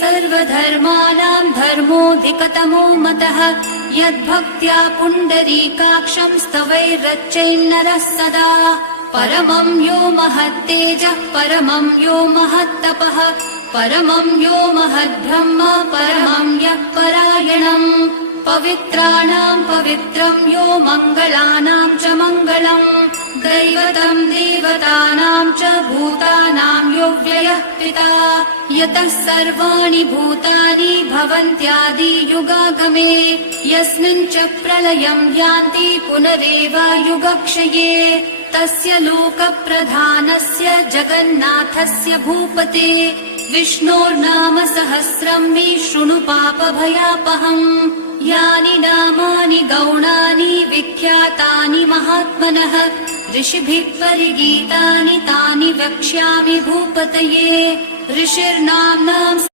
सर्वधर्माणां धर्मोऽधिकतमो मतः यद्भक्त्या पुण्डरीकाक्षं स्तवैरर्चयन्नरः सदा परमं यो महत्तेजः परमं यो महत्तपः परमं यो महद्ब्रह्म परमं यः परायणम् पवित्राणां पवित्रं यो मङ्गलानां च मङ्गलम् दैवतं देवतानां च भूतानां यो व्ययः पिता यतः सर्वाणि भूतानि भवन्त्यादियुगागमे यस्मिन् च प्रलयं यान्ति पुनरेव युगक्षये तस्य लोकप्रधानस्य जगन्नाथस्य भूपते विष्णोर्नाम सहस्रं मे शृणु पापभयापहम् यानि नामानि गौणानि विख्यातानि महात्मनः ऋषिभिः परिगीतानि तानि वक्ष्यामि भूपतये ऋषिर्नाम्नां